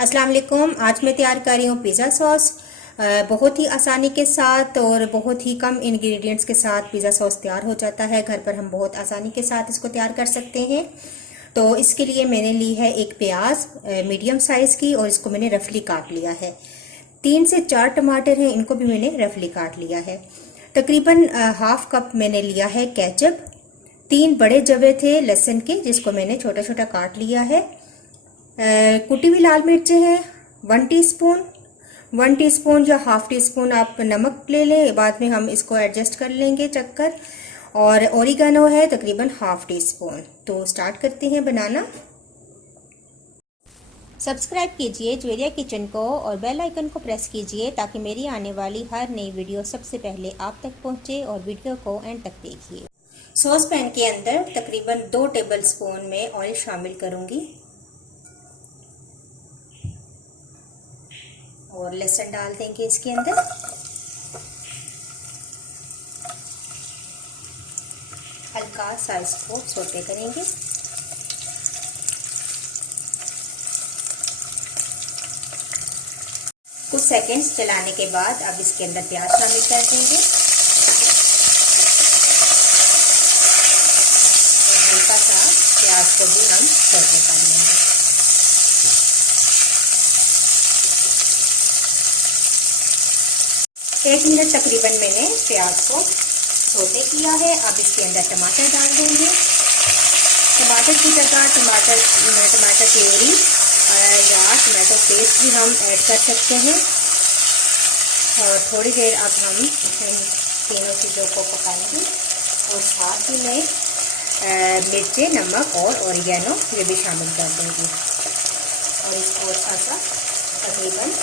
अस्सलाम वालेकुम। आज मैं तैयार कर रही हूँ पिज़्ज़ा सॉस। बहुत ही आसानी के साथ और बहुत ही कम इंग्रेडिएंट्स के साथ पिज़्ज़ा सॉस तैयार हो जाता है। घर पर हम बहुत आसानी के साथ इसको तैयार कर सकते हैं। तो इसके लिए मैंने ली है एक प्याज मीडियम साइज़ की और इसको मैंने रफली काट लिया है। 3 से 4 टमाटर हैं, इनको भी मैंने रफली काट लिया है। तकरीबन हाफ कप मैंने लिया है केचप। 3 बड़े जवे थे लहसुन के, जिसको मैंने छोटा छोटा काट लिया है। कुटी हुई लाल मिर्चें हैं 1 टीस्पून या हाफ टी स्पून आप नमक ले लें, बाद में हम इसको एडजस्ट कर लेंगे चक्कर। और ओरिगानो है तकरीबन हाफ टी स्पून। तो स्टार्ट करते हैं बनाना। सब्सक्राइब कीजिए ज्वेरिया किचन को और बेल आइकन को प्रेस कीजिए ताकि मेरी आने वाली हर नई वीडियो सबसे पहले आप तक पहुंचे, और वीडियो को एंड तक देखिए। सॉस पैन के अंदर तकरीबन 2 टेबल स्पून में ऑयल शामिल करूंगी और लहसुन डाल देंगे इसके अंदर। हल्का सा इसको सौते करेंगे। कुछ सेकंड्स चलाने के बाद अब इसके अंदर प्याज शामिल कर देंगे और हल्का सा प्याज को भी हम सौते कर लेंगे। एक मिनट तकरीबन मैंने प्याज को सौते किया है। अब इसके अंदर टमाटर डाल देंगे। टमाटर की जगह टमाटर प्यूरी या टमाटो पेस्ट भी हम ऐड कर सकते हैं। और थोड़ी देर अब हम इन तीनों चीज़ों को पकाएंगे और साथ ही में मिर्चें, नमक और ओरिगेनो ये भी शामिल कर देंगे और इसको अच्छा सा तकरीबन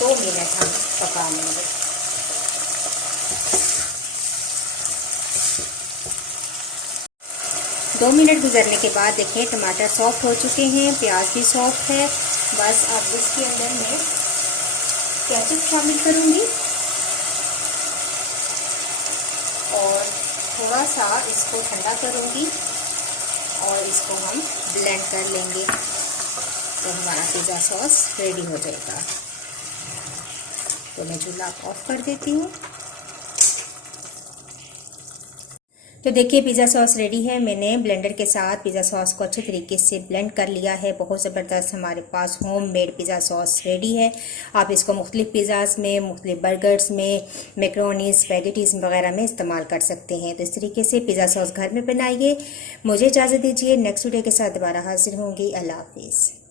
2 मिनट हम पका लेंगे। दो मिनट गुजरने के बाद देखिए टमाटर सॉफ्ट हो चुके हैं, प्याज भी सॉफ्ट है। बस अब इसके अंदर मैं केचप शामिल करूंगी और थोड़ा सा इसको ठंडा करूंगी और इसको हम ब्लेंड कर लेंगे तो हमारा पिज़्ज़ा सॉस रेडी हो जाएगा। तो मैं चूल्हा ऑफ कर देती हूँ। तो देखिए पिज़्ज़ा सॉस रेडी है। मैंने ब्लेंडर के साथ पिज़्ज़ा सॉस को अच्छे तरीके से ब्लेंड कर लिया है। बहुत ज़बरदस्त हमारे पास homemade pizza sauce ready है। आप इसको मुख्तलिफ पिज़्ज़ाज़ में, मुख्तलिफ बर्गर्स में, मैक्रोनीज, स्पैगेटीज़ वगैरह में इस्तेमाल कर सकते हैं। तो इस तरीके से पिज़्ज़ा सॉस घर में बनाइए। मुझे इजाज़त दीजिए, नेक्स्ट वीडियो के साथ दोबारा हाजिर होंगी। अल्लाह हाफिज़।